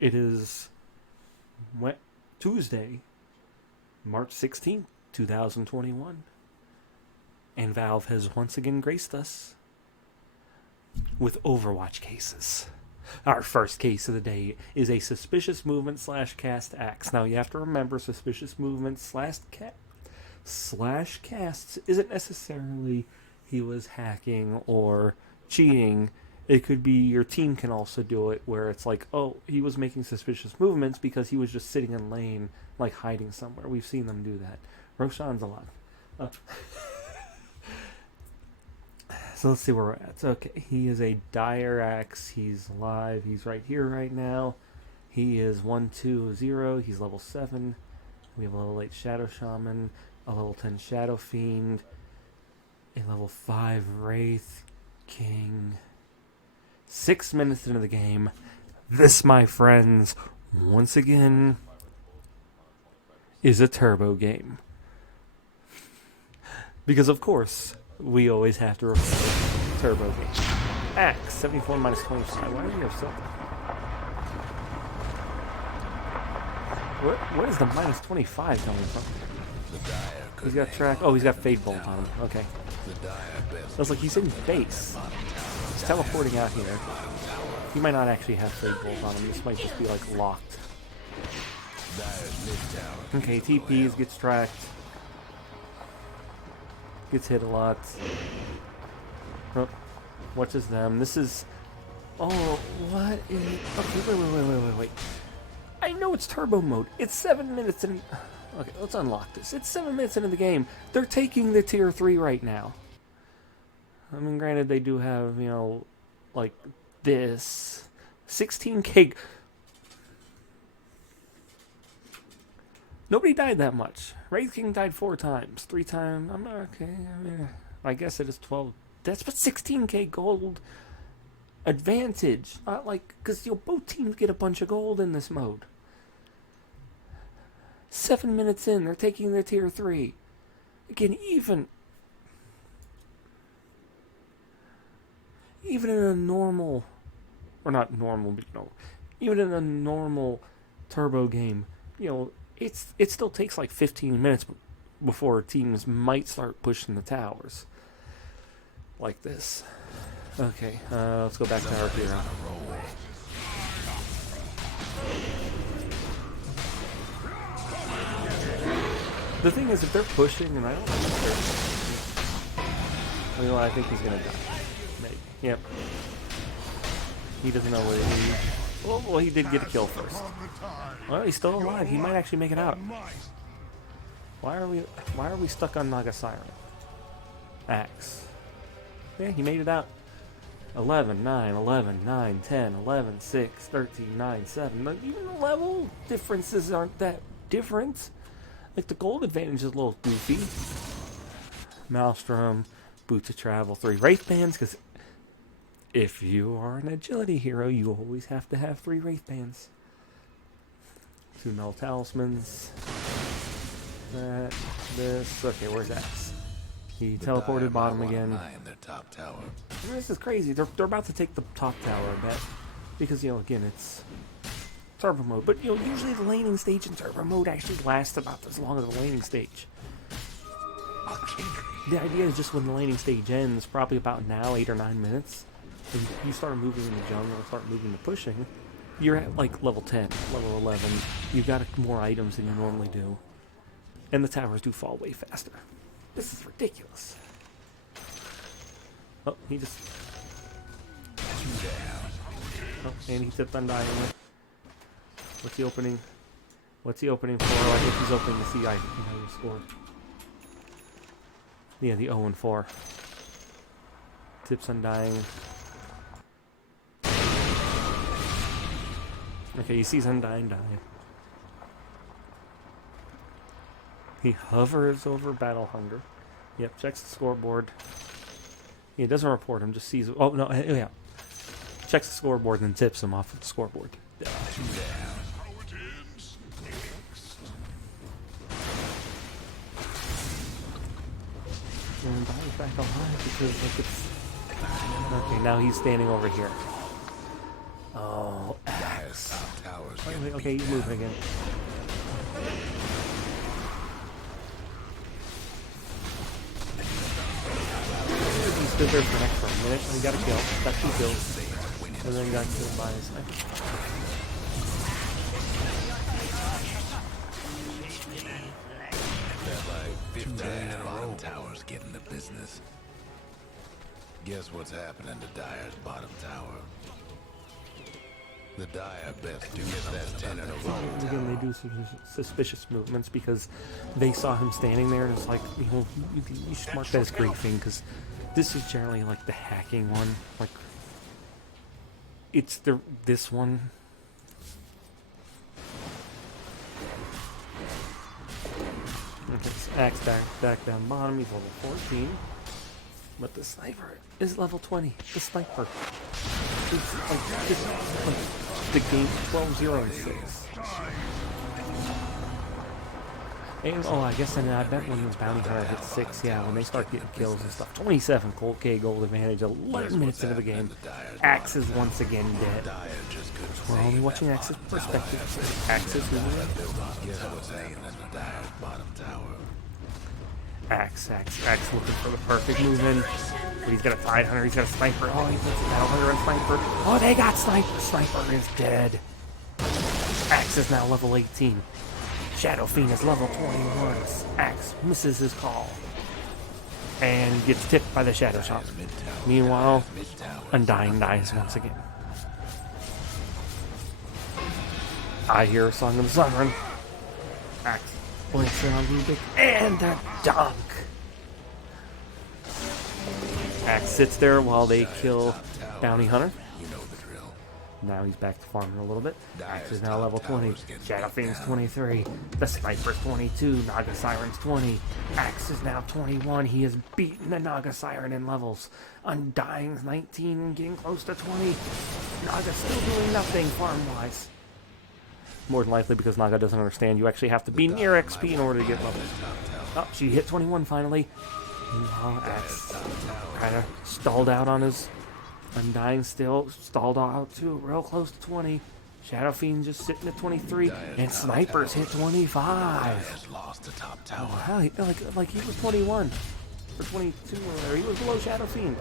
It is Tuesday, March 16th, 2021. And Valve has once again graced us with Overwatch cases. Our first case of the day is a suspicious movement / cast axe. Now you have to remember, suspicious movement / casts isn't necessarily he was hacking or cheating. It could be your team can also do it, where it's like, oh, he was making suspicious movements because he was just sitting in lane, like hiding somewhere. We've seen them do that. Roshan's alive. So let's see where we're at. Okay, he is a dire axe. He's alive. He's right here right now. He is 1-2-0. He's level 7. We have a level 8 Shadow Shaman, a level 10 Shadow Fiend, a level 5 Wraith King. 6 minutes into the game, this, my friends, once again, is a turbo game. Because, of course, we always have to refer turbo game. Axe, 74 minus 25. Why do we have so? What is the minus 25 coming from? He's got track. Oh, he's got Fade Bolt on him. Okay. Sounds like he's in base. He's teleporting out here. He might not actually have Fade Bolt on him. This might just be like locked. Okay, TPs, gets tracked. Gets hit a lot. Oh, watches them. This is... Oh, what is... Okay, wait. I know it's turbo mode. It's 7 minutes in... Okay, let's unlock this. It's 7 minutes into the game. They're taking the tier 3 right now. I mean, granted, they do have, you know, like this. 16k... Nobody died that much. Wraith King died 4 times. 3 times. I'm not okay. I mean, I guess it is 12. That's but 16k gold advantage. Not like, because both teams get a bunch of gold in this mode. 7 minutes in, they're taking their tier 3. Again, even in a normal, or not normal, but even in a normal turbo game, it still takes like 15 minutes before teams might start pushing the towers. Like this. Okay, let's go back to our hero. The thing is, if they're pushing, and I don't think they're... I think he's gonna die. Maybe. Yep. He doesn't know where he... Well, he did get a kill first. Well, he's still alive. He might actually make it out. Why are we stuck on Naga Siren? Axe. Yeah, he made it out. 11, 9, 11, 9, 10, 11, 6, 13, 9, 7. Even the level differences aren't that different. Like, the gold advantage is a little goofy. Maelstrom, Boots of Travel, 3 Wraith Bands, because if you are an agility hero, you always have to have 3 Wraith Bands. 2 Null Talismans. This. Okay, where's Axe? He teleported bottom again. Top tower. This is crazy. They're about to take the top tower, I bet. Because, again, it's turbo mode. But, usually the laning stage in turbo mode actually lasts about as long as the laning stage. The idea is just when the laning stage ends, probably about now, 8 or 9 minutes, and you start moving in the jungle, start moving to pushing, you're at like level 10, level 11. You've got more items than you normally do. And the towers do fall way faster. This is ridiculous. Oh, he just... Oh, and he tipped Undying. What's he opening? What's he opening for? Oh, I think he's opening the CI. Score. Yeah, the 0-4. Tips Undying. Okay, he sees Undying dying. He hovers over Battle Hunger. Yep, checks the scoreboard. He doesn't report him, just sees... Oh, no, yeah. Checks the scoreboard and then tips him off of the scoreboard. Yeah. And Bobby's back alive because, like, it's... Okay, now he's standing over here. Oh, Axe. Axe. Wait, okay, he's moving again. He stood there for an extra minute and he got a kill. Got 2 kills. And then got killed by his sniper. Bottom tower's getting the business. Guess what's happening to Dyer's bottom tower? The Dyer best do get that 10 in a row. Again, they do suspicious movements because they saw him standing there and it's like, you know, you should mark that as griefing because this is generally like the hacking one. Like, it's this one. Okay, Axe back down bottom, he's level 14. But the sniper is level 20. The sniper. It's like, the game 12-0 and 6. And, oh, I guess I bet when his bounty hunter hits 6, yeah, when they start getting kills and stuff. 27 Cold K gold advantage, 11 minutes into the game. Axe is once again dead. We're only watching Axe's perspective. Axe is moving. Axe looking for the perfect movement. But he's got a Tide Hunter, he's got a Sniper. Oh, he puts a Battle Hunter and Sniper. Oh, they got Sniper. Sniper is dead. Axe is now level 18. Shadow Fiend is level 21. Axe misses his call. And gets tipped by the Shadow Shot. Meanwhile, Undying dies once again. I hear a Song of the Sunrun. Axe points it on Rubik. And a dunk! Axe sits there while they kill Bounty Hunter. Now he's back to farming a little bit. Axe is now level 20. Shadow Fiend's 23. The Sniper's 22. Naga Siren's 20. Axe is now 21. He has beaten the Naga Siren in levels. Undying's 19 and getting close to 20. Naga's still doing nothing farm-wise. More than likely because Naga doesn't understand you actually have to be near XP in order to get levels. Oh, she hit 21 finally. Meanwhile, Axe kind of stalled out on his Undying still stalled out too, real close to 20. Shadow Fiend just sitting at 23, and Snipers hit 25. Oh, hell, like he was 21 or 22 or whatever. He was below Shadow Fiend,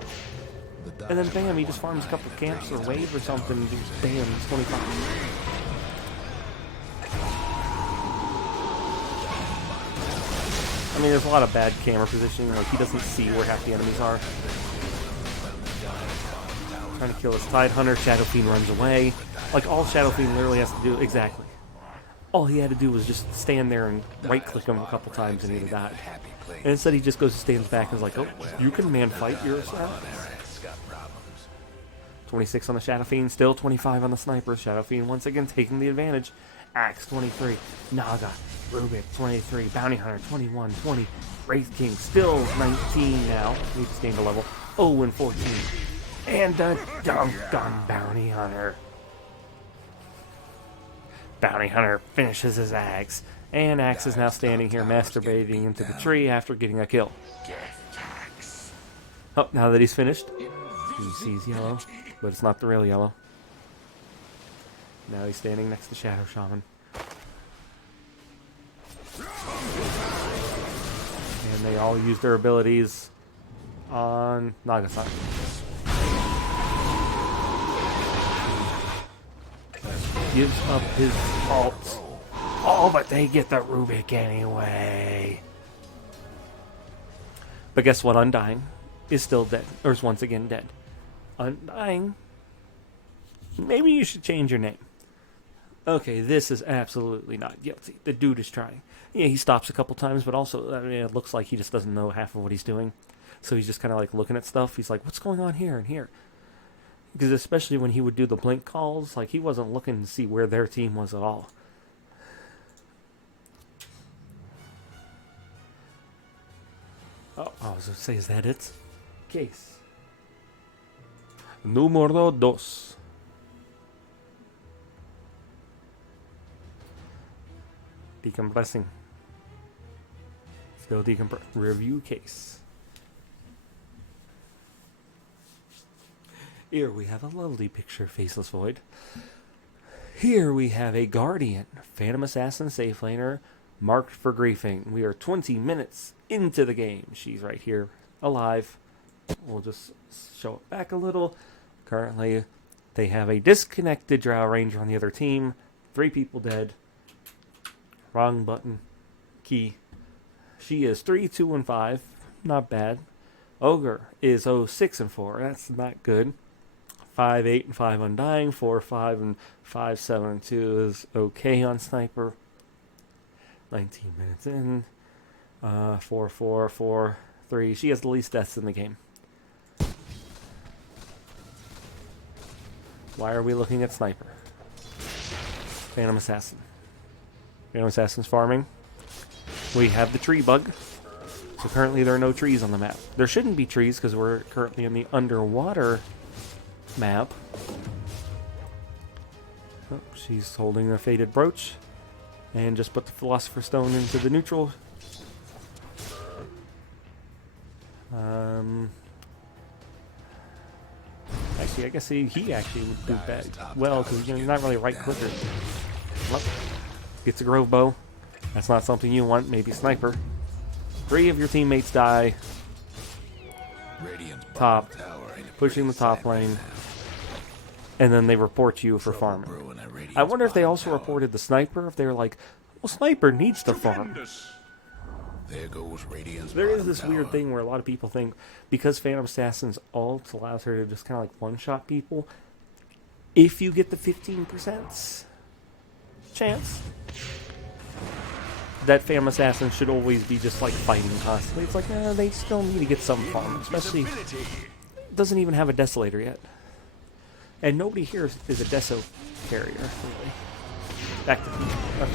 and then bam, he just farms a couple camps or wave or something. And just bam, he's 25. I mean, there's a lot of bad camera positioning. Like he doesn't see where half the enemies are. Trying to kill his Tide Hunter, Shadow Fiend runs away. Like, all Shadow Fiend literally has to do, exactly. All he had to do was just stand there and right-click him a couple times and he'd have died. And instead he just goes and stands back and is like, oh, you can man-fight yourself. 26 on the Shadow Fiend, still 25 on the Sniper. Shadow Fiend once again taking the advantage. Axe 23, Naga, Rubik 23, Bounty Hunter 21, 20, Wraith King still 19 now. He just gained a level. 0 and 14. And a dunk on Bounty Hunter. Bounty Hunter finishes his Axe. And Axe is now standing here masturbating into the tree after getting a kill. Oh, now that he's finished, he sees yellow, but it's not the real yellow. Now he's standing next to Shadow Shaman. And they all use their abilities on Nagasaki. Gives up his ult. Oh, but they get the Rubik anyway. But guess what? Undying is still dead. Or is once again dead. Undying. Maybe you should change your name. Okay, this is absolutely not guilty. The dude is trying. Yeah, he stops a couple times, but also, I mean, it looks like he just doesn't know half of what he's doing. So he's just kind of like looking at stuff. He's like, what's going on here and here? Because especially when he would do the blink calls, like he wasn't looking to see where their team was at all. Oh, I was going to say, is that it? Case. Número 2. Decompressing. Still decompress. Review case. Here we have a lovely picture of Faceless Void. Here we have a Guardian, Phantom Assassin safe laner, marked for griefing. We are 20 minutes into the game. She's right here, alive. We'll just show it back a little. Currently, they have a disconnected Drow Ranger on the other team. 3 people dead. Wrong button. Key. She is 3, 2, and 5. Not bad. Ogre is 0, 6, and 4. That's not good. 5, 8, and 5 Undying. 4, 5, and 5, 7, and 2 is okay on Sniper. 19 minutes in. 4, 4, 4, 3. She has the least deaths in the game. Why are we looking at Sniper? Phantom Assassin. Phantom Assassin's farming. We have the tree bug. So currently there are no trees on the map. There shouldn't be trees because we're currently in the underwater map. Oh, she's holding a faded brooch. And just put the Philosopher's Stone into the neutral. Actually, I guess he actually would do bad. Well, because he's not really right clicker. Well, gets a Grove Bow. That's not something you want. Maybe Sniper. 3 of your teammates die. Top. Pushing the top lane. And then they report you for farming. I wonder if they also reported the Sniper. If they're like, well, Sniper needs to farm. There goes Radiant's There is bottom this weird tower. thing where a lot of people think because Phantom Assassin's ult allows her to just kind of like one-shot people, if you get the 15% chance, that Phantom Assassin should always be just like fighting constantly. It's like, they still need to get some farm, especially doesn't even have a Desolator yet. And nobody here is a Deso carrier, really. Back to okay.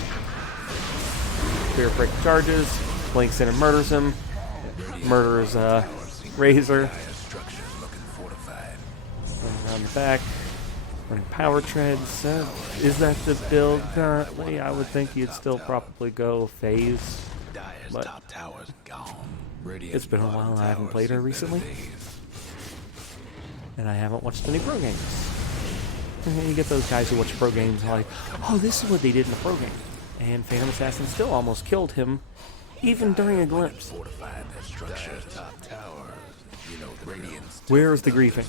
Fear Break charges. Blinks in and murders him. Murders Razor. Around the back. Running power treads. Is that the build currently? I would think you'd still probably go phase. But it's been a while. I haven't played her recently. And I haven't watched any pro games. And you get those guys who watch pro games like, oh, this is what they did in the pro game. And Phantom Assassin still almost killed him. Even during a glimpse. Where is the griefing?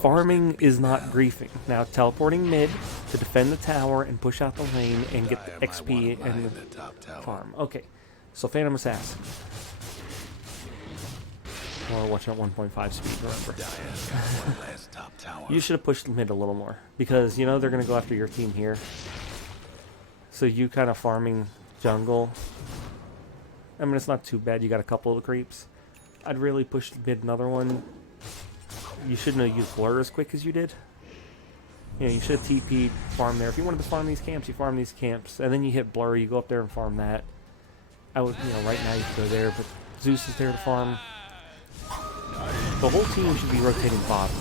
Farming is not griefing. Now, teleporting mid to defend the tower and push out the lane and get the XP and the farm. Okay, so Phantom Assassin. Or watching at 1.5 speed, remember. You should have pushed mid a little more. Because, they're going to go after your team here. So you kind of farming jungle. I mean, it's not too bad. You got a couple of the creeps. I'd really push mid another one. You shouldn't have used Blur as quick as you did. You should have TP'd, farm there. If you wanted to farm these camps, you farm these camps. And then you hit Blur, you go up there and farm that. I would, right now you could go there, but Zeus is there to farm. The whole team should be rotating bottom.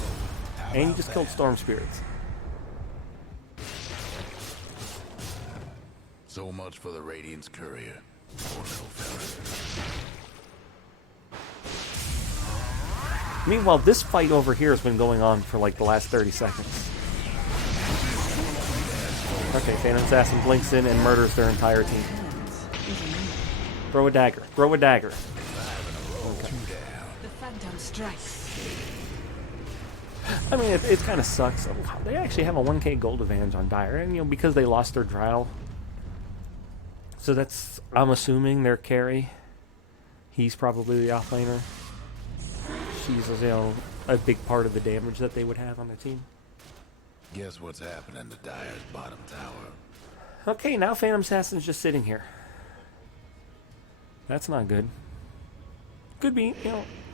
And you just killed Storm Spirits. So much for the Radiant's courier. Poor little fella. Meanwhile, this fight over here has been going on for like the last 30 seconds. Okay, Phantom Assassin blinks in and murders their entire team. Throw a dagger. Throw a dagger. Okay. The Phantom strikes. I mean, it kind of sucks. They actually have a 1k gold advantage on Dire, and because they lost their Drow. So that's, I'm assuming, their carry. He's probably the offlaner. She's, a big part of the damage that they would have on their team. Guess what's happening to Dire's bottom tower? Okay, now Phantom Assassin's just sitting here. That's not good. Could be,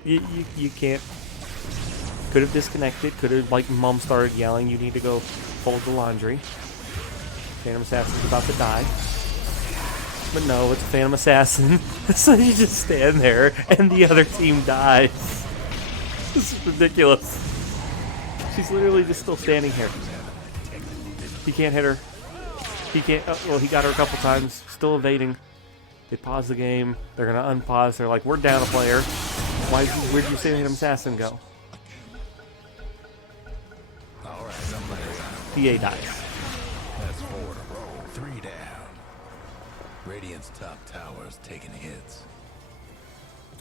you can't. Could have disconnected. Could have, like, Mom started yelling, you need to go fold the laundry. Phantom Assassin's about to die. But no, it's a Phantom Assassin. So you just stand there, and the other team dies. This is ridiculous. She's literally just still standing here. He can't hit her. He can't. Well, he got her a couple times. Still evading. They pause the game. They're gonna unpause. They're like, "We're down a player. Where'd you say Phantom Assassin go?" PA dies. That's 4 in a row. 3 down. Radiant's top tower's taking hits.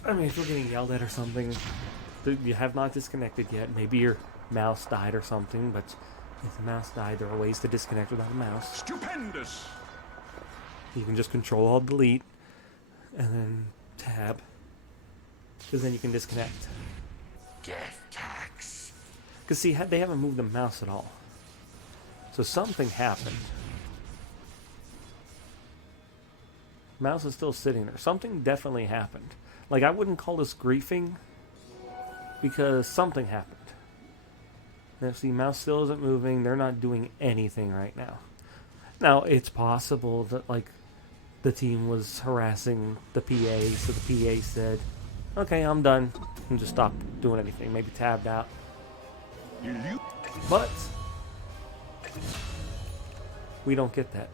I mean, if you're getting yelled at or something, you have not disconnected yet. Maybe your mouse died or something, but if the mouse died, there are ways to disconnect without a mouse. Stupendous! You can just control alt delete and then tab, because then you can disconnect. Death tax. Because see, they haven't moved the mouse at all. So something happened. Mouse is still sitting there. Something definitely happened. Like, I wouldn't call this griefing, because something happened. Now, see, mouse still isn't moving. They're not doing anything right now. Now, it's possible that, like, the team was harassing the PA, so the PA said, okay, I'm done, and just stopped doing anything. Maybe tabbed out. But we don't get that.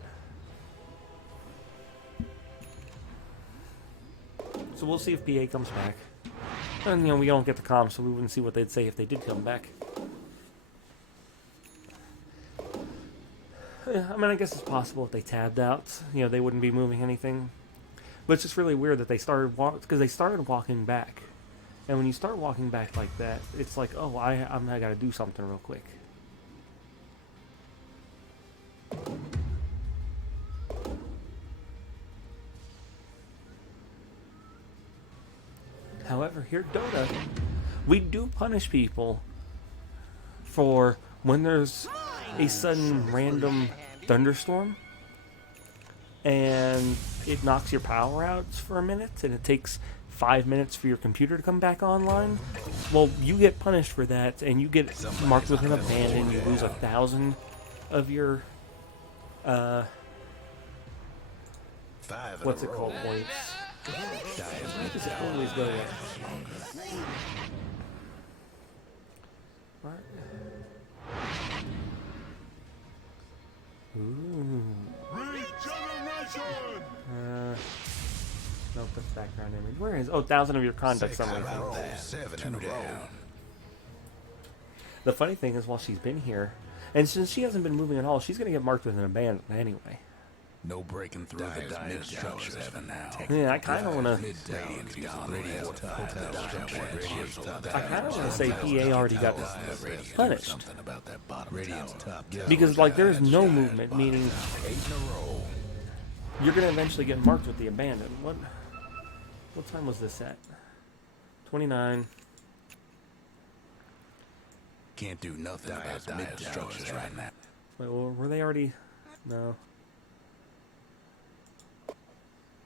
So we'll see if PA comes back. And, you know, we don't get the comms, so we wouldn't see what they'd say if they did come back. Yeah, I mean, I guess it's possible if they tabbed out, you know, they wouldn't be moving anything. But it's just really weird that they started because they started walking back. And when you start walking back like that, it's like, oh, I got to do something real quick. However, here at Dota, we do punish people for when there's a sudden random thunderstorm and it knocks your power out for a minute and it takes 5 minutes for your computer to come back online. Well, you get punished for that and you get marked with an abandon. You lose 1,000 of your what's it called, points. Why does it always go there? What? Ooh. Nope, that's background image. Where is? Oh, 1,000 of your conduct summary. 7 in a row. The funny thing is, while she's been here, and since she hasn't been moving at all, she's gonna get marked with an abandon anyway. No breaking through the dire structures now. Yeah, I kind of wanna. I kind of wanna say PA already got punished. Because, like, there's no movement, meaning you're gonna eventually get marked with the abandon. What time was this at? 29. Can't do nothing about the mid structures right now. Wait, well, were they already? No.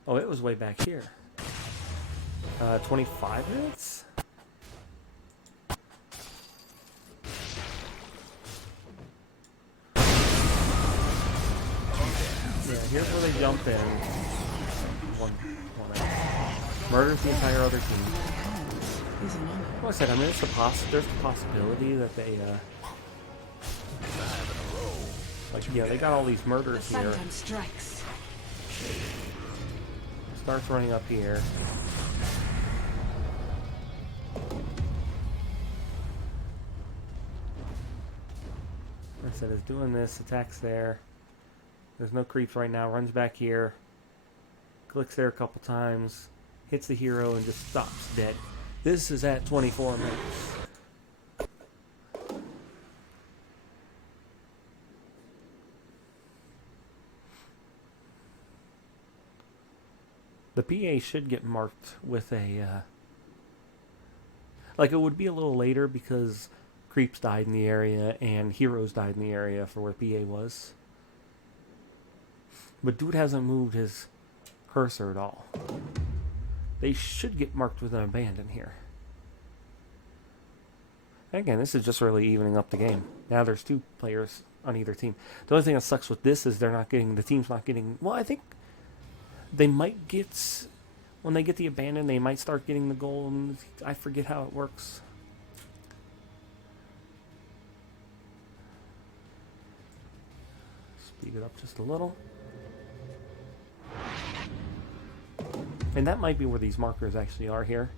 Oh, it was way back here. 25 minutes? Yeah, here's where they jump in. One murders the entire other team. Like I said, I mean, there's the possibility that they, like, yeah, they got all these murders here. Phantom strikes. Starts running up here. Like I said, it's doing this, attacks there. There's no creeps right now, runs back here. Clicks there a couple times. Hits the hero and just stops dead. This is at 24 minutes. The PA should get marked with a, like, it would be a little later because creeps died in the area and heroes died in the area for where PA was. But dude hasn't moved his cursor at all. They should get marked with an abandon here. Again, this is just really evening up the game. Now there's 2 players on either team. The only thing that sucks with this is the team's not getting, well, I think they might get, when they get the abandon, they might start getting the goal, and I forget how it works. Speed it up just a little. And that might be where these markers actually are here.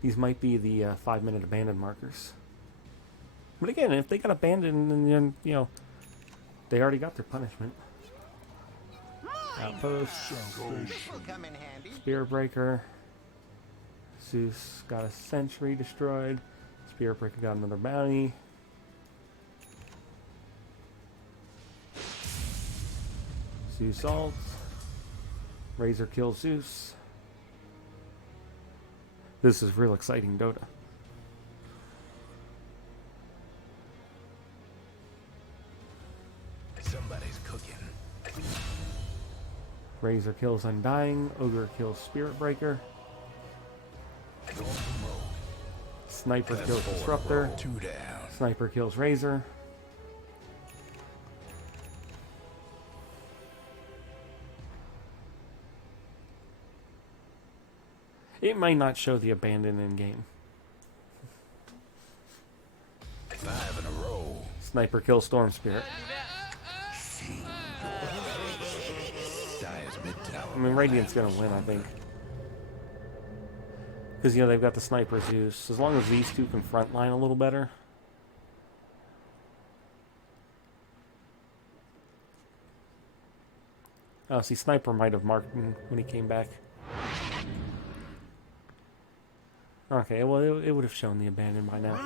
These might be the 5-minute abandon markers. But again, if they got abandoned and then, you know, They already got their punishment. Outpost. Spirit Breaker. Zeus got a sentry destroyed. Spirit Breaker got another bounty. Zeus ults. Razor kills Zeus. This is real exciting Dota. Somebody's cooking. Razor kills Undying. Ogre kills Spirit Breaker. Sniper kills Disruptor. 2 down. Sniper kills Razor. It might not show the abandon in game. 5 in a row. Sniper kills Storm Spirit. Dyer's mid tower. I mean, Radiant's gonna win, I think. Because, you know, they've got the Sniper Zeus. As long as these two can frontline a little better. Oh, see, Sniper might have marked him when he came back. Okay, well, it would have shown the abandon by now.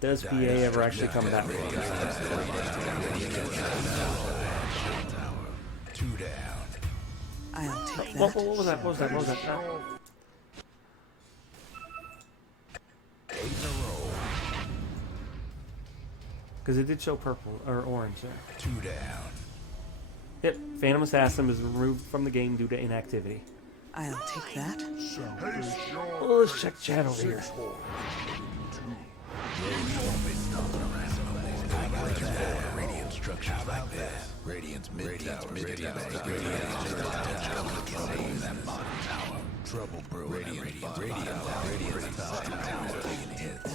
Does PA ever actually come back? 2 down. I'll take What that. was that? What was that? What was that? 8 in a row. Because it did show purple or orange there. 2 down. Yep, Phantom Assassin was removed from the game due to inactivity. I'll take that. Well, let's check chat over here. Radiant structures like this. Radiant's mid tower. Radiant's that bottom tower. Trouble brewing. Radiant tower taking hits.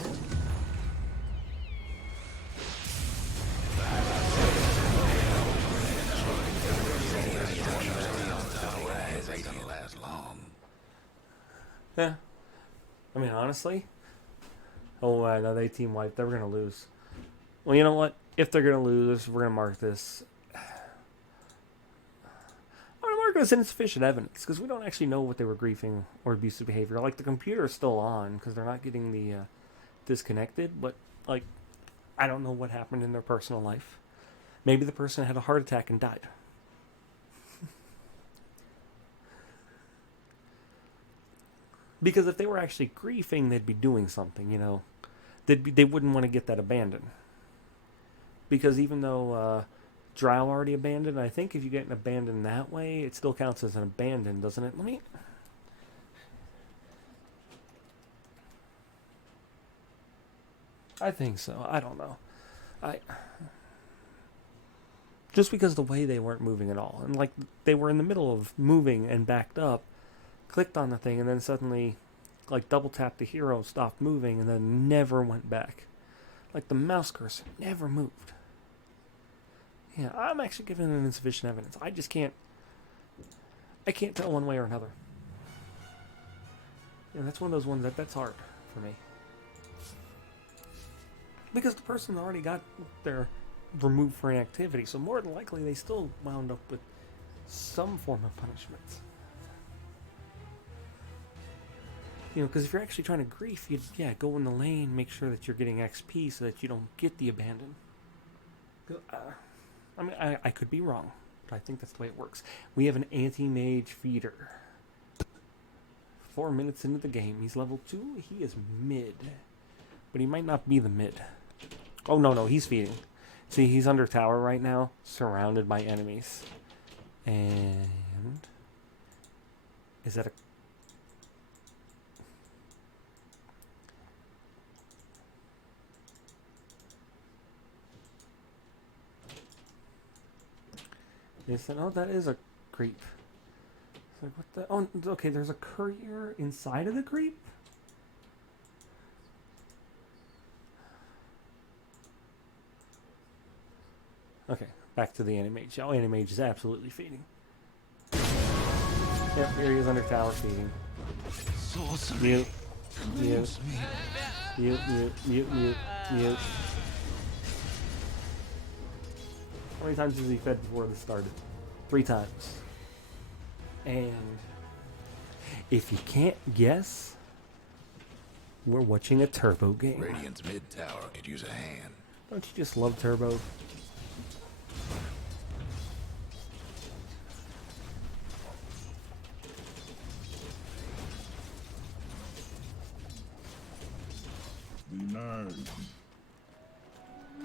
Ain't gonna last long. Yeah. I mean, honestly. Oh, no, they team wiped. They were going to lose. Well, you know what? If they're going to lose, we're going to mark this. I'm going to mark this insufficient evidence because we don't actually know what they were griefing or abusive behavior. Like, the computer's still on because they're not getting the disconnected, but, like, I don't know what happened in their personal life. Maybe the person had a heart attack and died. Because if they were actually griefing, they'd be doing something, you know. They wouldn't want to get that abandoned. Because even though Drow already abandoned, I think if you get an abandon that way, it still counts as an abandon, doesn't it? Let me... I think so. I don't know. Just because the way they weren't moving at all. And, like, they were in the middle of moving and backed up, clicked on the thing, and then suddenly, like, double tapped the hero, stopped moving, and then never went back. Like, the mouse cursor never moved. Yeah, I'm actually giving it insufficient evidence. I just can't... I can't tell one way or another. Yeah, that's one of those ones that's hard for me. Because the person already got their removed for inactivity, so more than likely they still wound up with some form of punishment. You know, because if you're actually trying to grief, you go in the lane, make sure that you're getting XP so that you don't get the abandon. I mean, I could be wrong, but I think that's the way it works. We have an anti-mage feeder. 4 minutes into the game, he's level 2. He is mid, but he might not be the mid. Oh no, he's feeding. See, he's under tower right now, surrounded by enemies. And is that a... Oh, that is a creep. It's like, what the... Oh, okay, there's a courier inside of the creep? Okay, back to the Animage. Oh, Animage is absolutely feeding. Yep, here he is under tower feeding. Mute. Mute. Mute. How many times has he fed before this started? 3 times. And if you can't guess, we're watching a turbo game. Radiant's mid tower could use a hand. Don't you just love turbo?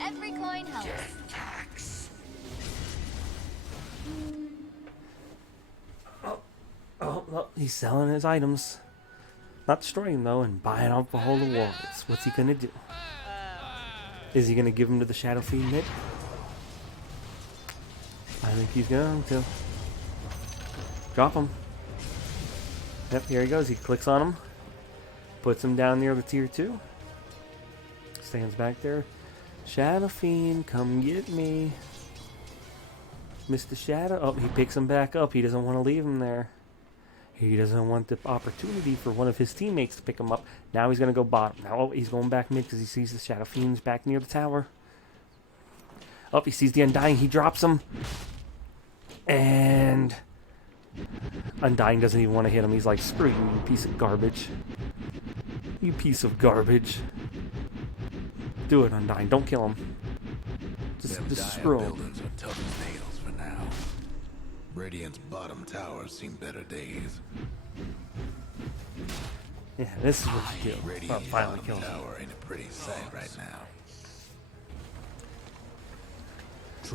Every coin helps. Oh, he's selling his items. Not destroying them, though, and buying off the whole of wards. What's he gonna do? Is he gonna give him to the Shadow Fiend mid? I think he's going to. Drop him. Yep, here he goes. He clicks on him. Puts him down near the tier 2. Stands back there. Shadow Fiend, come get me. Mr. Shadow. Oh, he picks him back up. He doesn't want to leave him there. He doesn't want the opportunity for one of his teammates to pick him up. Now he's going to go bottom. Now he's going back mid because he sees the Shadow Fiends back near the tower. Oh, he sees the Undying. He drops him. And Undying doesn't even want to hit him. He's like, screw you, you piece of garbage. You piece of garbage. Do it, Undying. Don't kill him. Just screw him. Buildings are tough as nails for now. Radiant's bottom towers seen better days. Yeah, this is what you do. Radiant's Finally bottom kill him. tower ain't a pretty sight right now.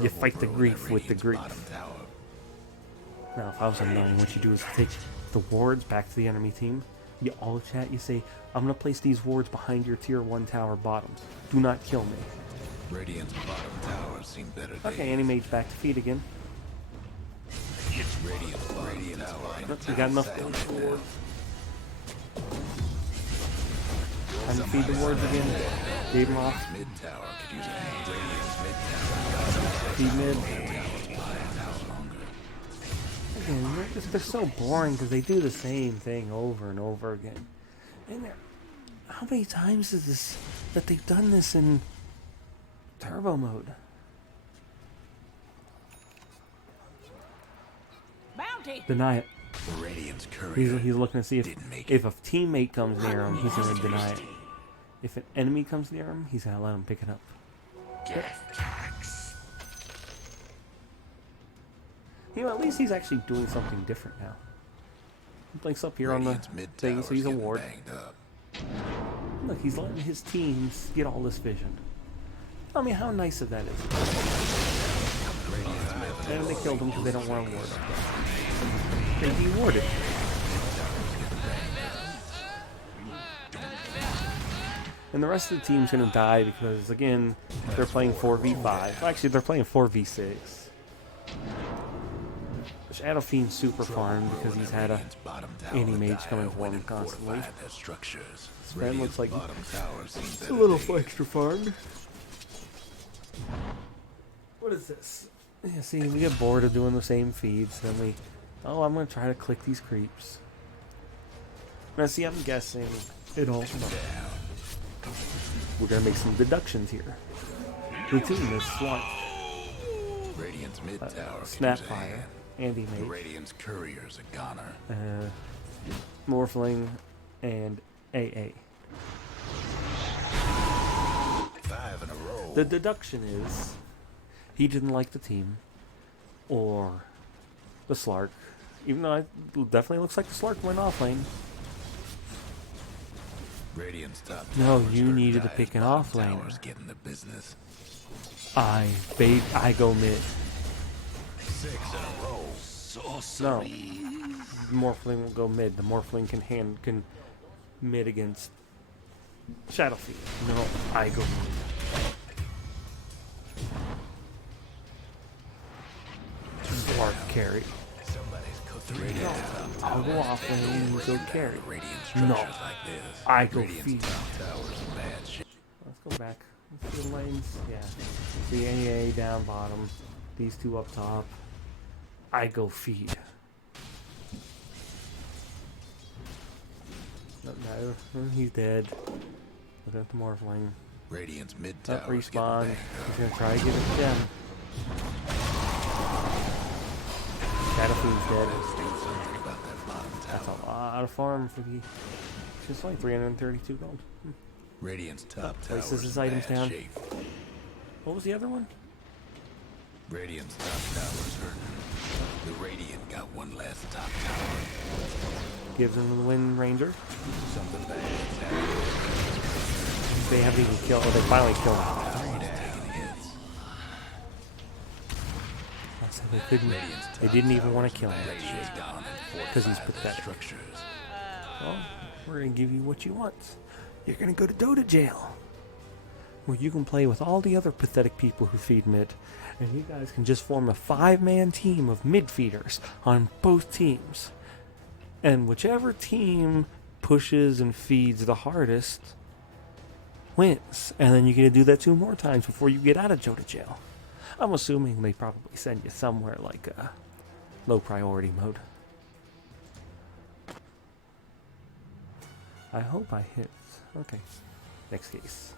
You fight the Trouble grief brewing with the at grief. Radiant's bottom tower. Now, if I was Undying, what you do is take the wards back to the enemy team. You all chat, you say, I'm going to place these wards behind your tier 1 tower bottom. Do not kill me. Radiant's bottom tower seen better days. Okay, Animage back to feed again. Radiant's bottom tower ain't a We got enough sight damage for right now. wards. Time to feed the wards again. Gave them off. Mid tower could use a hand. Radiant's mid tower. Feed mid. Tower's buying out longer. Again, they're so boring because they do the same thing over and over again. And how many times is this that they've done this in turbo mode? Bounty. Deny it. Radiant's courier He's looking to see didn't make if a teammate comes near him, he's going to deny it. If an enemy comes near him, he's going to let him pick it up. You know, at least he's actually doing something different now. He blinks up here on the Radiant's mid thing, tower's so he's a getting ward. banged up. Look, he's letting his teams get all this vision. I mean, how nice of that is. Radiant's mid And they killed him because they don't want to ward him. And he warded. And the rest of the team's going to die because, again, they're playing 4v5. Actually, they're playing 4v6. Shadow Fiend's super farmed because he's had a Radiant's bottom tower Animage dire coming for when him it constantly. fortified their structures. Sven looks like bottom tower seen a better little days. extra farmed. What is this? Yeah, see, we get bored of doing the same feeds, then we... Oh, I'm going to try to click these creeps. Now, see, I'm guessing it'll... We're going to make some deductions here. The team is Slot, Radiant's mid tower could use a Snapfire, hand. Andy The Mage, Radiant's courier's a goner. Morphling, and AA. 5 in a row. The deduction is he didn't like the team or the Slark, even though it definitely looks like the Slark went off lane. Radiant's top No, towers you hurt needed to Dive's pick an bottom offlaner. towers getting the business. I go mid. 6 in a row. No, Morphling will go mid. The Morphling can mid against Shadow Fiend. No, I go mid. Slark carry. Somebody's cooked the Radiant's top tower. I'll go off lane, you go carry. Radiant No, structures like this. I go Radiant's feed. top tower's in bad shape. Let's go back. Let's do the lanes. Yeah. The AA down bottom. These two up top. I go feed. No, he's dead. Look at the Morphling. Radiant's mid Up tower's getting respawn. banged He's gonna try to get a gem. Atafu's dead. Let's do something about that bottom That's tower. a lot of farm for the... Just like 332 gold. Radiant's top tower. Places his items down. Shape. What was the other one? Radiant's top tower's hurting. The Radiant got one last top tower. Gives him the Wind Ranger. Something bad's happening. They haven't even killed... Oh, they finally killed him. Tower's taking hits. I said they couldn't... They didn't even want to kill him. Radiant's down and 'Cause he's fortified their pathetic. structures. Well, we're going to give you what you want. You're going to go to Dota jail, where you can play with all the other pathetic people who feed mid, and you guys can just form a 5-man team of mid feeders on both teams. And whichever team pushes and feeds the hardest wins. And then you get to do that 2 more times before you get out of Dota jail. I'm assuming they probably send you somewhere like low priority mode. I hope I hit. Okay. Next case.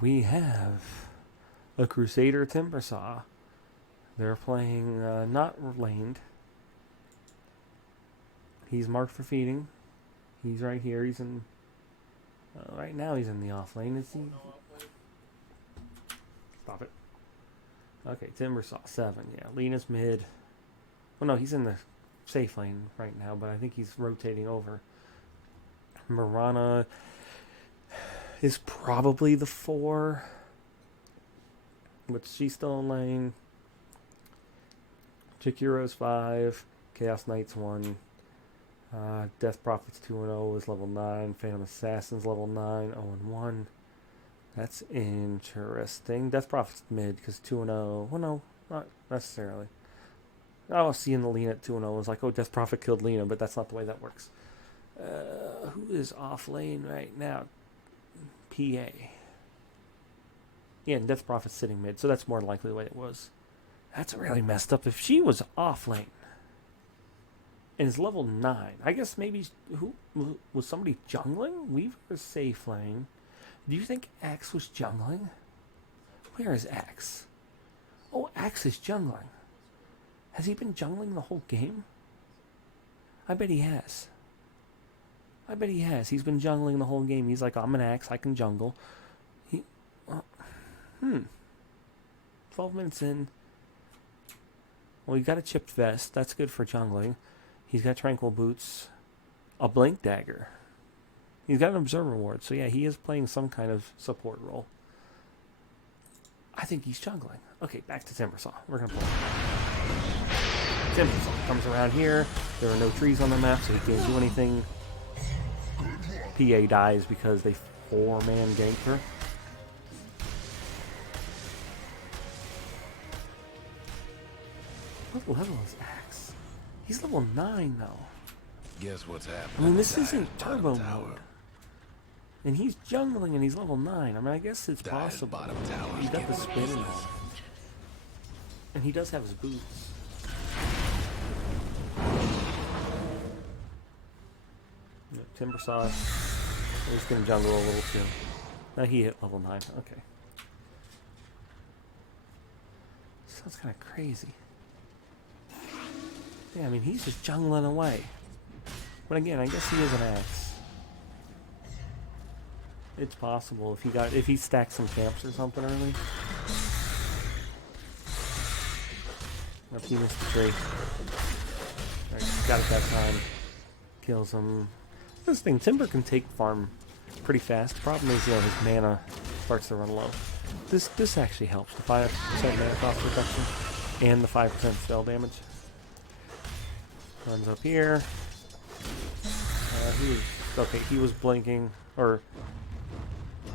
We have a Crusader Timbersaw. They're playing not laned. He's marked for feeding. He's right here. He's in... right now he's in the off lane. Is he? Stop it. Okay, Timbersaw 7. Yeah, Lena's mid. Well, no, he's in the safe lane right now, but I think he's rotating over. Mirana is probably the 4. But she's still in lane. Chikiro's 5. Chaos Knight's 1. Death Prophet's 2-0 is level 9. Phantom Assassin's level 9, 0-1. That's interesting. Death Prophet's mid because 2-0. Well, no, not necessarily. I was seeing the Lena at 2-0. I was like, oh, Death Prophet killed Lena, but that's not the way that works. Who is off lane right now? PA. Yeah, and Death Prophet's sitting mid, so that's more likely the way it was. That's really messed up. If she was off lane and is level 9, I guess maybe who was somebody jungling? Weaver's safe lane. Do you think Axe was jungling? Where is Axe? Oh, Axe is jungling. Has he been jungling the whole game? I bet he has. I bet he has. He's been jungling the whole game. He's like, I'm an Axe. I can jungle. 12 minutes in. Well, he got a chipped vest. That's good for jungling. He's got tranquil boots. A blink dagger. He's got an observer ward. So yeah, he is playing some kind of support role. I think he's jungling. Okay, back to Timbersaw. We're going to play. Timbersaw comes around here. There are no trees on the map, so he can't do anything. PA dies because they 4-man ganked her. What level is Axe? He's level 9 though. Guess what's happening? I mean, this isn't turbo mode. And he's jungling and he's level 9. I mean, I guess it's possible. He's got the spin in it. And he does have his boots. Yeah, Timbersaw is going to jungle a little too. Now he hit level 9. Okay. Sounds kind of crazy. Yeah, I mean, he's just jungling away. But again, I guess he is an Axe. It's possible if he stacked some camps or something early. Nope, he missed the tree. Alright, got it that time. Kills him. This thing, Timber can take farm pretty fast. The problem is, his mana starts to run low. This actually helps. The 5% mana cost reduction and the 5% spell damage. Runs up here. He was blinking or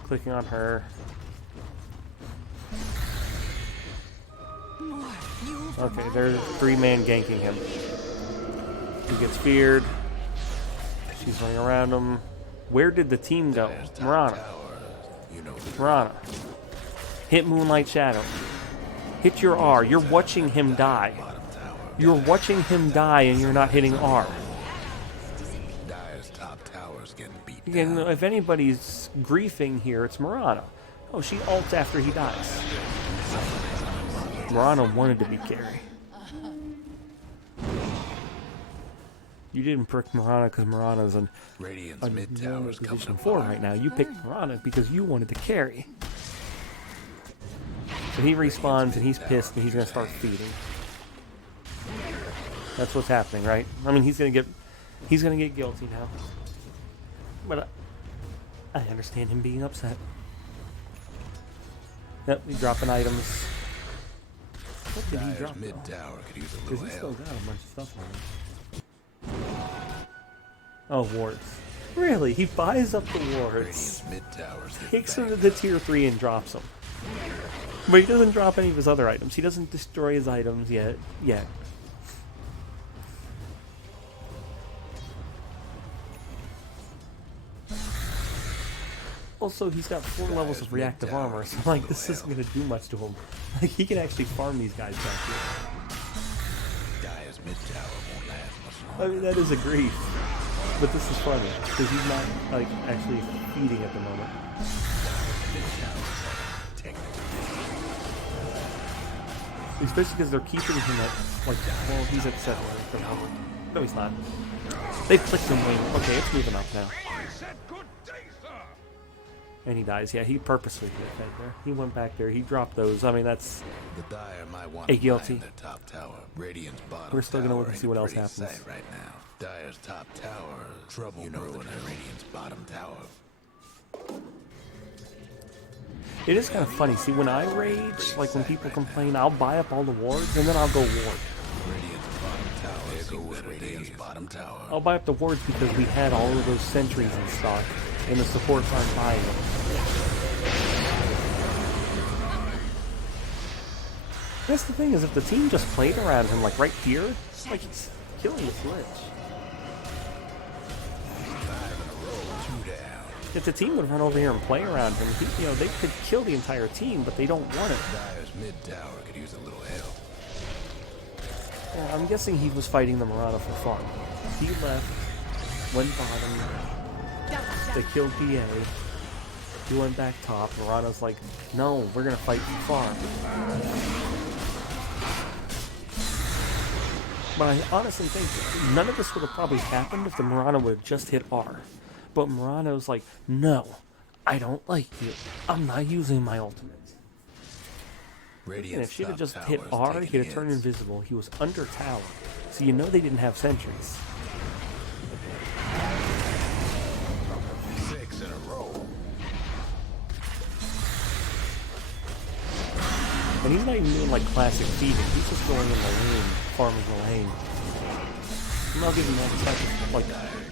clicking on her. Okay, there's 3-man ganking him. He gets feared. She's running around him. Where did the team go? Mirana. You know, Mirana. Hit Moonlight Shadow. Hit your R. You're watching him die. bottom tower. You're watching him die and you're not hitting R. Dire's top tower's getting beat Again, down. if anybody's griefing here, it's Mirana. Oh, she ults after he dies. Mirana wanted to be carry. You didn't pick Mirana because Mirana's in Radiant's a mid normal tower's coming position 4 apart. right now. You picked Mirana because you wanted to carry. So he respawns and he's pissed and he's going to start feeding. That's what's happening, right? I mean, he's going to get guilty now. But I understand him being upset. Yep, he's dropping items. What did he Dire's drop, mid though? tower could use a Because little he still help. got a bunch of stuff on him. Oh, wards. Really? He buys up the wards, Radiant's mid tower's getting takes them to banged. the tier 3 and drops them. But he doesn't drop any of his other items. He doesn't destroy his items yet. Also, he's got 4 levels of reactive armor, so like this isn't going to do much to him. Like he can actually farm these guys back here. Dire's mid tower won't last much I longer. mean, that is a grief. But this is funny, because he's not, like, actually feeding at the moment. Especially because they're keeping him at, like, well, he's at 7 for now. No, he's not. They've clicked him wing. Okay, it's moving up now. And he dies. Yeah, he purposely hit right there. He went back there. He dropped those. I mean, that's... The Dire might want A to guilty. mine their top tower. Radiant's bottom We're still gonna tower look and ain't see what a else pretty happens. sight right now. Dire's top tower. Trouble brewing at Radiant's bottom tower. It is kind of funny. See, when I rage, like when people complain, I'll buy up all the wards, and then I'll go ward. Radiant's bottom tower. There goes Radiant's bottom tower. I'll buy up the wards because we had all of those sentries in stock, and the supports aren't buying them. That's the thing, is if the team just played around him, like right here, it's like he's killing his lich. Two down. If the team would run over here and play around him, he, they could kill the entire team, but they don't want it. Dire's mid tower could use a little help. I'm guessing he was fighting the Mirana for fun. He left, went bottom, they killed DA, he went back top, Mirana's like, no, we're gonna fight for farm. But I honestly think none of this would have probably happened if the Mirana would have just hit R. But Mirana's like, no, I don't like you. I'm not using my ultimate. And Radiant's if she'd have top just tower hit is R, taking he'd have turned hits. invisible. He was under tower. So you know they didn't have sentries. 6 in a row. And he's not even doing like classic feeding. He's just going in the lane, farming the lane. I'm not giving him that stuff like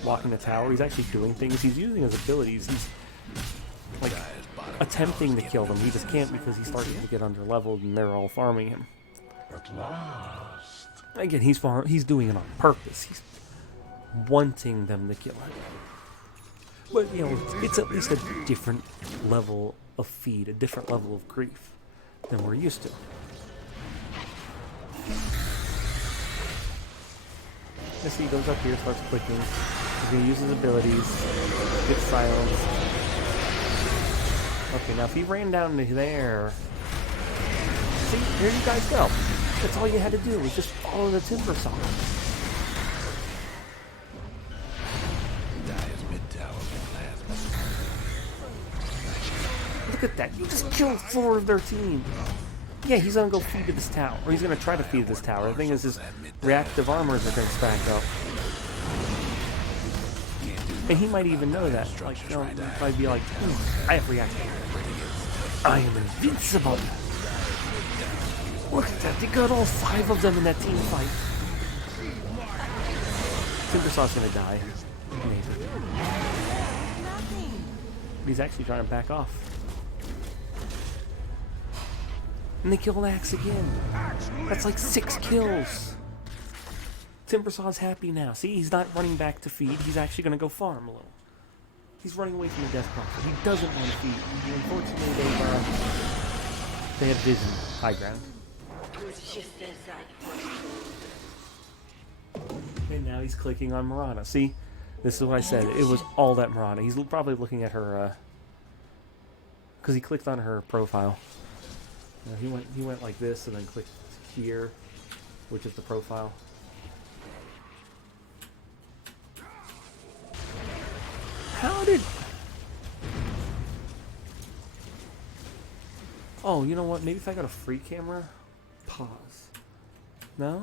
walking the tower. He's actually doing things. He's using his abilities. He's like attempting to kill them. He just can't because he's starting to get under leveled and they're all farming him. Again, he's doing it on purpose. He's wanting them to kill him. But it's at least a different level of feed, a different level of grief than we're used to. You see, he goes up here, starts clicking. He's gonna use his abilities, get silenced. Okay, now if he ran down to there, see, here you guys go. That's all you had to do was just follow the timber saw. Dire's mid tower won't last. Look at that. You just killed 4 of their team. Yeah, he's gonna go feed to this tower. Or he's gonna try to feed this tower. The thing is, his reactive armors are gonna stack up. And he might even know that. Like, he might be like, I have reactive. I am invincible. Look at that. They got all 5 of them in that team fight. Timbersaw's gonna die. Maybe. But he's actually trying to back off. And they killed Axe again. That's like 6 kills. Timbersaw's happy now. See, he's not running back to feed. He's actually going to go farm a little. He's running away from the Death Prophet. He doesn't want to feed. Unfortunately, they had vision high ground. And now he's clicking on Mirana. See, this is what I said. It was all that Mirana. He's probably looking at her, because he clicked on her profile. He went like this and then clicked here, which is the profile. How did... Oh, you know what? Maybe if I got a free camera? Pause. No?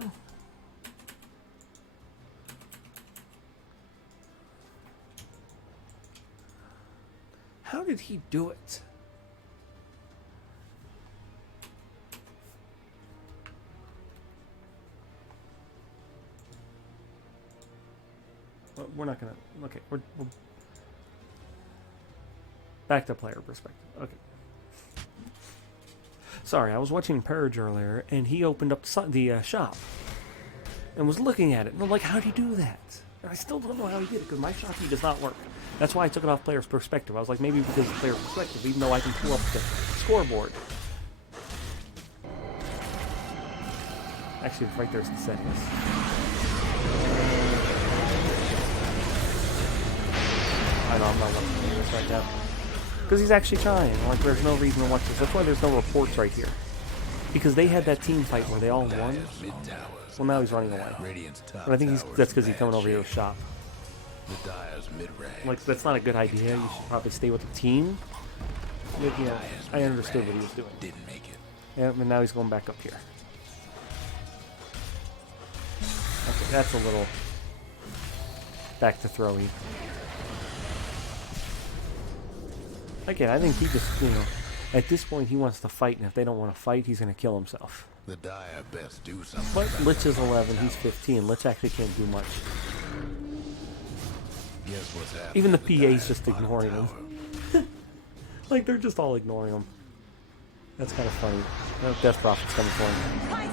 How did he do it? Well, we're not gonna... Okay, we're back to player perspective. Okay. Sorry, I was watching Purge earlier, and he opened up the shop and was looking at it. And I'm like, how'd he do that? And I still don't know how he did it, because my shop key does not work. That's why I took it off player's perspective. I was like, maybe because of player perspective, even though I can pull up the scoreboard. Actually, right there's the settings. I know I'm not watching this right now. Because he's actually trying. Like, there's no reason to watch this. That's why there's no reports right here. Because they had that team fight where they all won. Well, now he's running away. But I think that's because he's coming over here to shop. Like, that's not a good idea. You should probably stay with the team. But, yeah, I understood what he was doing. Didn't make it. Yeah, and now he's going back up here. Okay, that's a little back to throwy. Again, I think he just, at this point he wants to fight, and if they don't want to fight, he's going to kill himself. The Dire best do something. But Lich is 11, he's 15. Lich actually can't do much. Guess what's happening? Even the PA's just ignoring him. Like, they're just all ignoring him. That's kind of funny. Death Prophet's coming for him.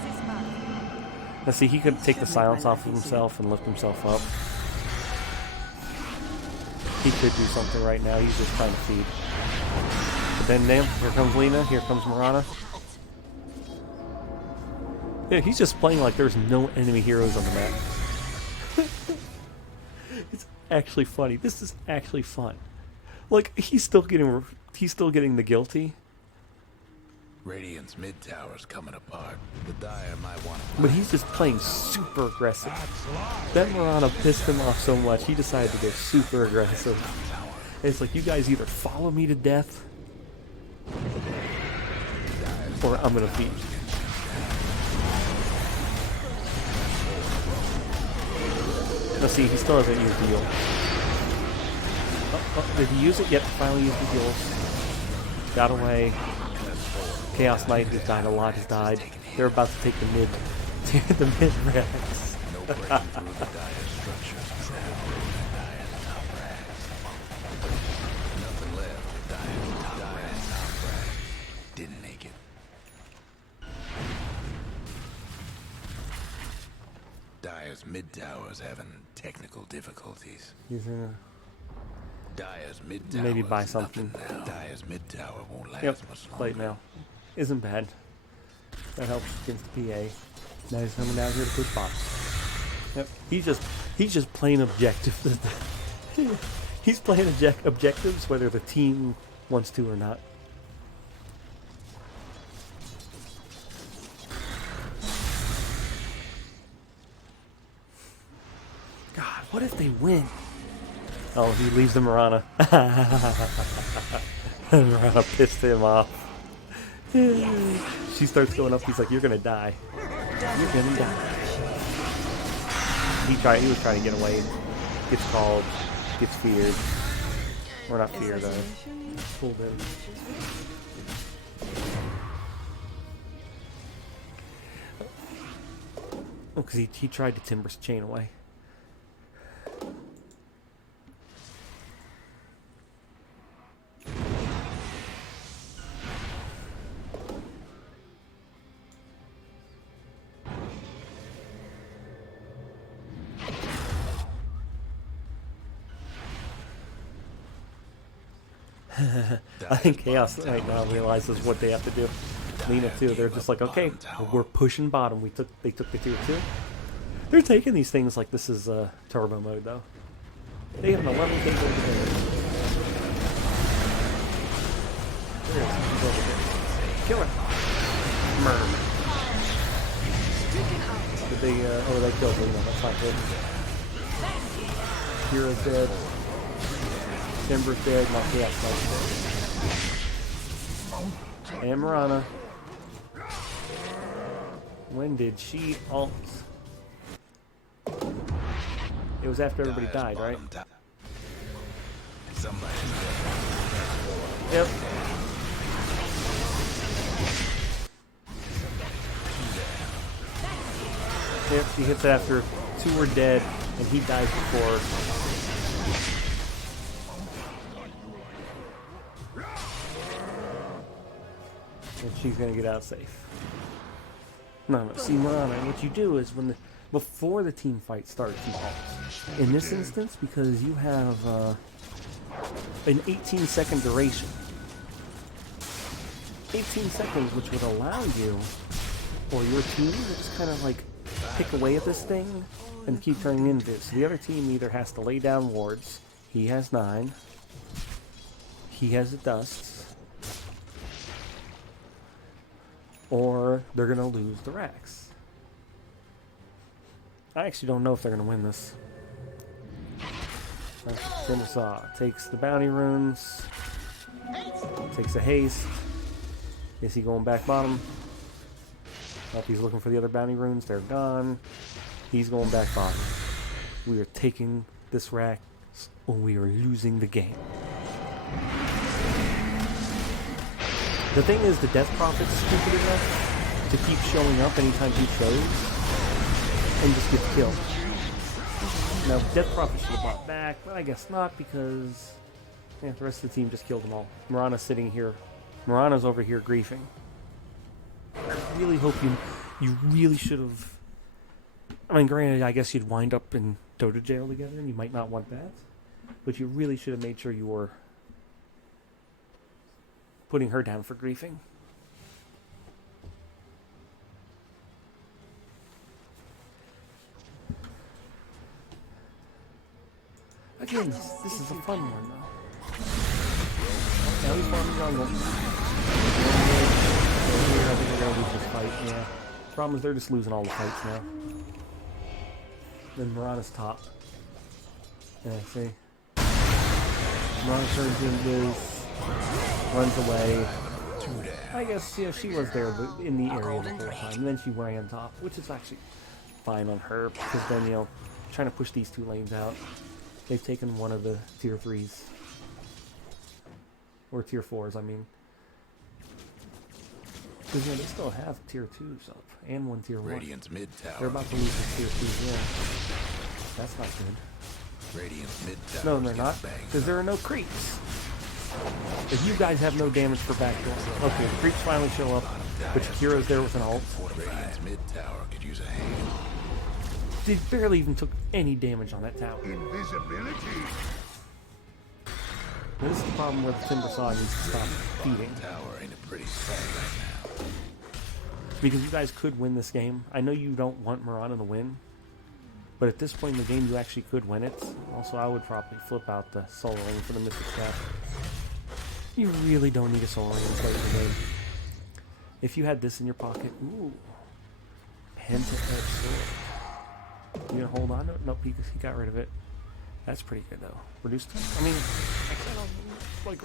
Now see, he could take the silence off of himself and lift himself up. He could do something right now. He's just trying to feed. But then, here comes Lena. Here comes Mirana. Yeah, he's just playing like there's no enemy heroes on the map. It's actually funny. This is actually fun. Like, he's still getting the guilty. Radiant's mid tower's coming apart. The Dire might want to. But he's just playing super aggressive. That Mirana pissed him off so much, he decided to go super aggressive. And it's like, you guys either follow me to death, or I'm gonna feed. Now see, he still hasn't used the heal. Oh, did he use it yet? Finally used the heals. Got away. Chaos Knight, who's died a lot, has died. They're about to take the mid, the mid Rex. No breaking through the Dire structures. Nothing left. Dire's top frag. Didn't make it. Dire's mid tower's having technical difficulties. He's gonna Dire's mid tower. maybe buy something. Dire's mid tower won't last Yep, much longer. play it now. Isn't bad. That helps against the PA. Now he's coming down here to push bots. Yep, he's just playing objectives. He's playing objectives whether the team wants to or not. God, what if they win? Oh, he leaves the Mirana. Mirana pissed him off. She starts going up. He's like, "You're gonna die. You're gonna die." He was trying to get away. Gets called. Gets feared. Or not feared. Pulled in. Oh, because he tried to Timber's chain away. I think Chaos right now realizes what they have to do. Lena too. They're just like, okay, we're pushing bottom. They took the tier 2. They're taking these things like this is turbo mode though. They have an 11k gold defender. There it is. He's over there. Kill it. Murder. Did they? Oh, they killed Lena. That's not good. Kira's dead. Timber's dead. Not Chaos. Dead. And Mirana. When did she ult? It was after everybody died, right? Yep. Yep, he hits after 2 were dead, and he dies before. And she's gonna get out safe. No, see, Mirana, what you do is before the team fight starts, you ult. In this instance, because you have an 18-second duration. 18 seconds, which would allow you, or your team, to just kind of like pick away at this thing and keep turning into it. So the other team either has to lay down wards. He has 9. He has the dusts. Or they're going to lose the racks. I actually don't know if they're going to win this. Timbersaw takes the bounty runes. Takes a haste. Is he going back bottom? Nope, he's looking for the other bounty runes. They're gone. He's going back bottom. We are taking this rack, or we are losing the game. The thing is, the Death Prophet's stupid enough to keep showing up anytime he shows and just get killed. Now, Death Prophet should have bought back, but I guess not because the rest of the team just killed them all. Mirana's sitting here. Mirana's over here griefing. I really hope you really should have. I mean, granted, I guess you'd wind up in Dota jail together, and you might not want that. But you really should have made sure you were putting her down for griefing. Again, this is a fun one, though. Now he's farming jungle. I think we're going to lose this fight, yeah. Problem is they're just losing all the fights now. Then Mirana's top. Yeah, see? Mirana turns in this, runs away. I guess, yeah, she was there in the area the whole time. And then she ran top, which is actually fine on her, because then, trying to push these 2 lanes out. They've taken one of the tier 3s. Or tier 4s, I mean. Because, they still have tier 2s up. And 1 tier 1. Radiant's mid tower. They're about to lose the tier 2s, yeah. That's not good. Radiant's mid tower. No, they're not. Because there are no creeps. If you guys have no damage for backdoor. Okay, the creeps finally show up. But Shakira's there with an ult. Radiant's mid tower could use a hand. They barely even took any damage on that tower. Invisibility. This is the problem where the Timbersaw needs to stop feeding. Tower ain't a pretty sight right now. Because you guys could win this game. I know you don't want Mirana to win. But at this point in the game, you actually could win it. Also, I would probably flip out the solo lane for the Mystic Staff. You really don't need a solo lane to play the game. If you had this in your pocket, ooh. Penta-edge sword. You gonna hold on to it? Nope, he got rid of it. That's pretty good though. Reduced time? I mean, like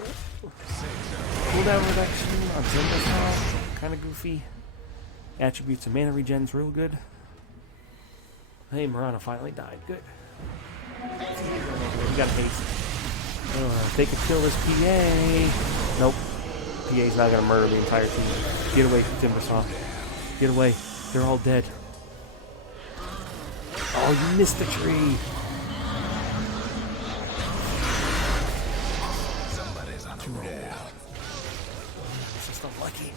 cooldown reduction on Timbersaw, kind of goofy. Attributes of mana regen's real good. Hey, Mirana finally died. Good. You got a haste. They could kill this PA. Nope. PA's not gonna murder the entire team. Get away from Timbersaw. Get away. They're all dead. Oh, you missed the tree. Somebody's on a roll. It's just unlucky.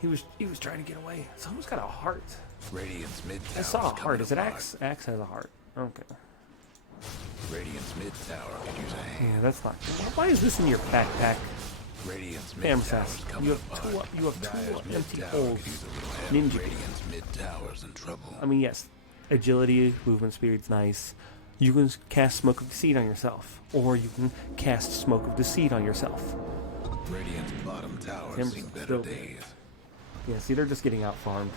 He was trying to get away. Someone's got a heart. Radiant's mid tower. I saw a heart. Is it Axe? Axe has a heart. Okay. Radiant's mid tower could use a hand. Yeah, that's not. Why is this in your backpack? Radiant's Damn, mid tower's Sass. coming You have apart. two Dire's mid empty tower holes. could use a little help. Ninja. Radiant's mid tower's in trouble. I mean, yes, agility, movement speed's nice. You can cast Smoke of Deceit on yourself, or you can cast Smoke of Deceit on yourself. Radiant's bottom tower's Timber's seen better still- days. Yeah, see, they're just getting out farmed.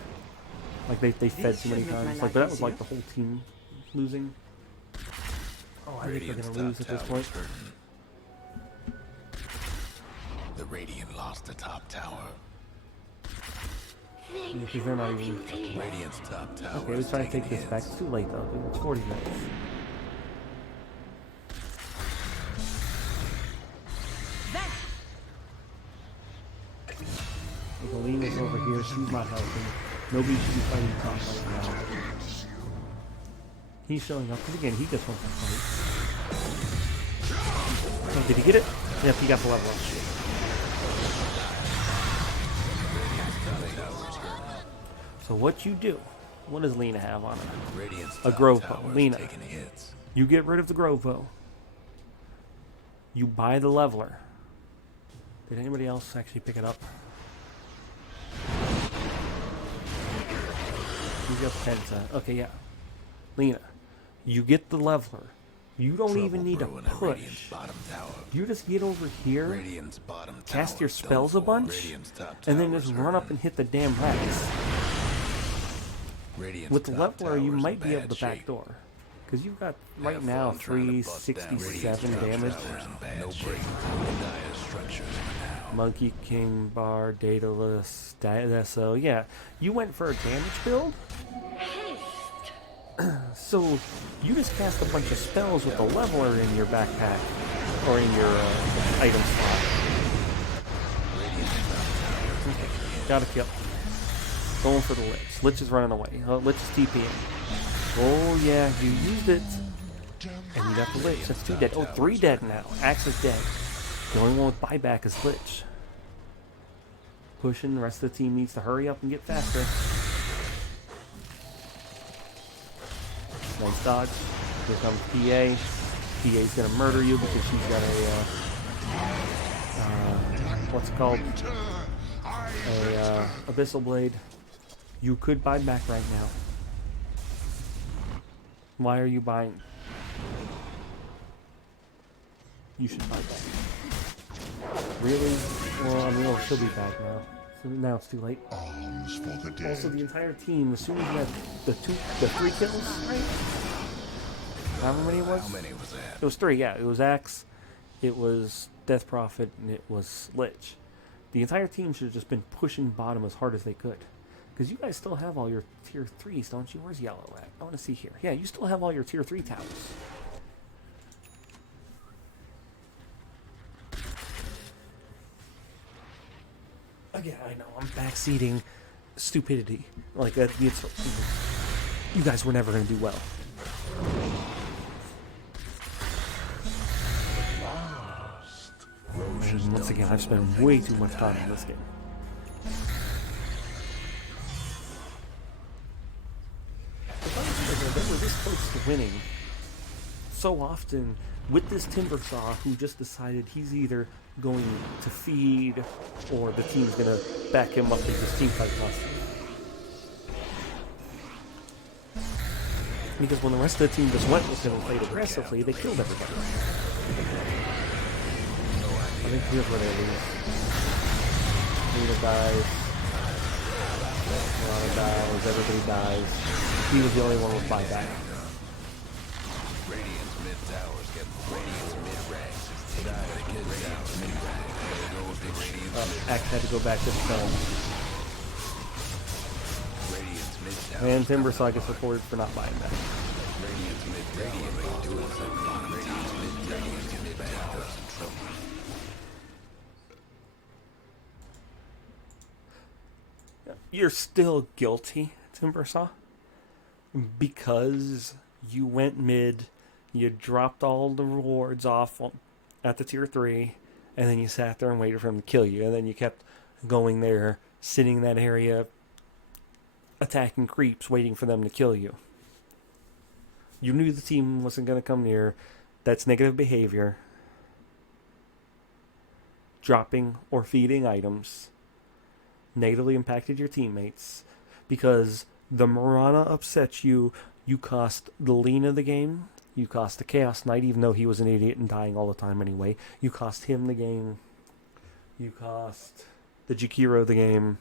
Like they fed too many should make my times. life Like that was easier. like the whole team losing. Oh, I think they're Radiant's gonna lose top at this tower's point. hurting. The Radiant lost the top tower. Because they're not even. Radiant's top tower Okay, let's try to take this back. It's too late though. Dude. It's 40 minutes. Alina's over here. She's not helping. Nobody should be fighting top right now. He's showing up because again, he just wants to fight. Oh, did he get it? Yep, he got the level up. So what you do? What does Lena have on her? Radiant's A top Grove tower's Bow. Lena. taking hits. You get rid of the Grove Bow. You buy the leveler. Did anybody else actually pick it up? You got Penta. Okay, yeah. Lena, you get the leveler. You don't even need to Trouble brewing at push. Radiant's bottom tower. You just get over here, Radiant's bottom cast tower your is done spells a for. bunch, Radiant's top and then tower's just run up hurting. and hit the damn racks. Radiant's With the top leveler, you tower's in might be able bad to shape. backdoor. Because you've got, right Have now, fun trying to bust down Radiant's 367 top damage. tower's in bad shape. No dire structures for now. Monkey King Bar, Daedalus, so yeah, you went for a damage build? So you just cast a bunch of spells with a leveler in your backpack or in your item slot. Okay, got a kill. Going for the Lich. Lich is running away. Lich is TPing. Oh yeah, you used it. And you got the Lich. That's 2 dead. Oh, 3 dead now. Axe is dead. The only one with buyback is Lich. Pushing, the rest of the team needs to hurry up and get faster. Nice dodge. Here comes PA. PA's gonna murder you because she's got a, what's it called? A, Abyssal Blade. You could buy back right now. Why are you buying? You should buy back. Really? Well, I mean, she'll be back now. So now it's too late. Arms for the dead. Also, the entire team, as soon as you had the 3 kills, right? However many it was? How many was that? It was 3, yeah. It was Axe, it was Death Prophet, and it was Lich. The entire team should have just been pushing bottom as hard as they could. Because you guys still have all your tier 3s, don't you? Where's Yellow at? I want to see here. Yeah, you still have all your tier 3 towers. Again, I know, I'm backseating stupidity. Like, you guys were never going to do well. And once again, I've spent way too much time on this game. The funny thing is that we're this close to winning so often with this Timbersaw who just decided he's either going to feed or the team's going to back him up as this team fight costs. Because when the rest of the team just went with him and played aggressively, they killed everybody. I think here's where they lose. Lena dies. Lana dies. Everybody dies. He was the only one with buyback. Radiant's mid towers getting Radiant's mid ranks. Radiant's mid ranks. There goes the Radiant's Axe had to go back to the stone. Radiant's mid towers. And Timbersaw gets reported for not buying that. Radiant's mid towers doing something. Radiant's mid towers in trouble. You're still guilty, Timbersaw, because you went mid, you dropped all the rewards off at the tier 3, and then you sat there and waited for him to kill you, and then you kept going there, sitting in that area, attacking creeps, waiting for them to kill you. You knew the team wasn't going to come near. That's negative behavior. Dropping or feeding items negatively impacted your teammates because the Marana upsets you. You cost the Lena the game. You cost the Chaos Knight, even though he was an idiot and dying all the time anyway. You cost him the game. You cost the Jakiro the game.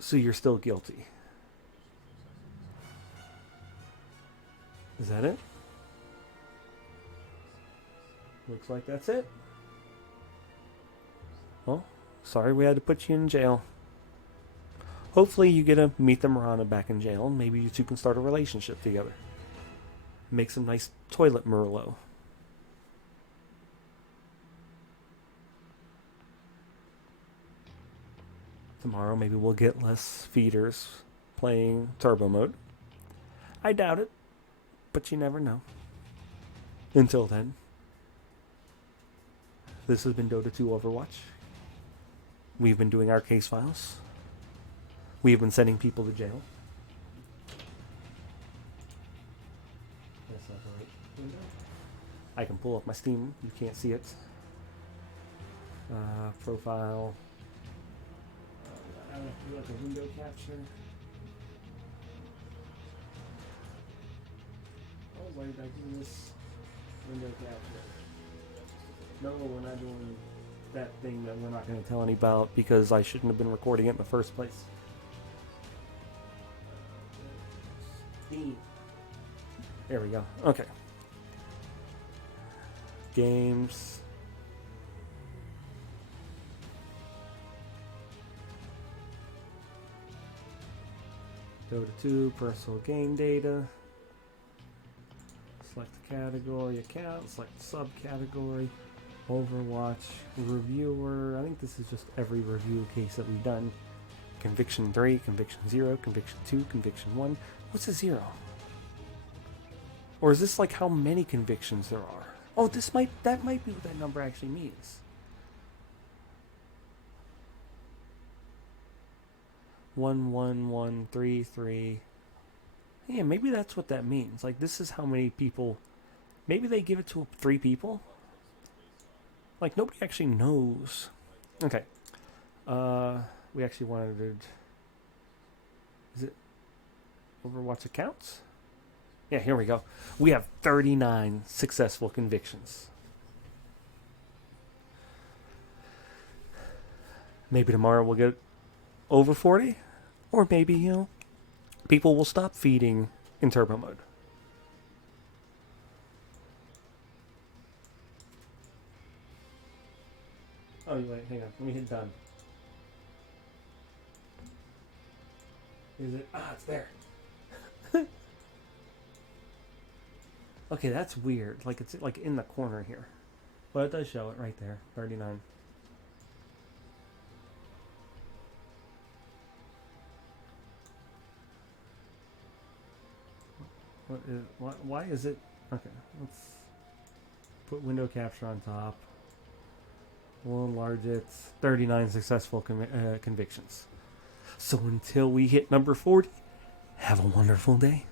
So you're still guilty. Is that it? Looks like that's it. Well, sorry we had to put you in jail. Hopefully you get to meet the Marana back in jail, and maybe you two can start a relationship together. Make some nice toilet Merlot. Tomorrow maybe we'll get less feeders playing turbo mode. I doubt it, but you never know. Until then, this has been Dota 2 Overwatch. We've been doing our case files. We've been sending people to jail. I can pull up my Steam. You can't see it. Profile. I don't do like a window capture. Oh, why did I do this window capture? No, we're not doing that thing that we're not going to tell anybody about because I shouldn't have been recording it in the first place. There we go. Okay. Games. Dota 2, personal game data. Select the category, account, select subcategory, Overwatch, reviewer. I think this is just every review case that we've done. Conviction 3, Conviction 0, Conviction 2, Conviction 1. What's a 0? Or is this like how many convictions there are? Oh, that might be what that number actually means. 11133. Yeah, maybe that's what that means. Like, this is how many people. Maybe they give it to 3 people. Like, nobody actually knows. Okay. We actually wanted. Is it Overwatch accounts? Yeah, here we go. We have 39 successful convictions. Maybe tomorrow we'll get over 40. Or maybe, people will stop feeding in turbo mode. Oh, wait, hang on. Let me hit done. Is it? Ah, it's there. Okay, that's weird. Like, it's like in the corner here. But it does show it right there. 39. Why is it? Okay, let's put window capture on top. We'll enlarge it. 39 successful convictions. So until we hit number 40, have a wonderful day.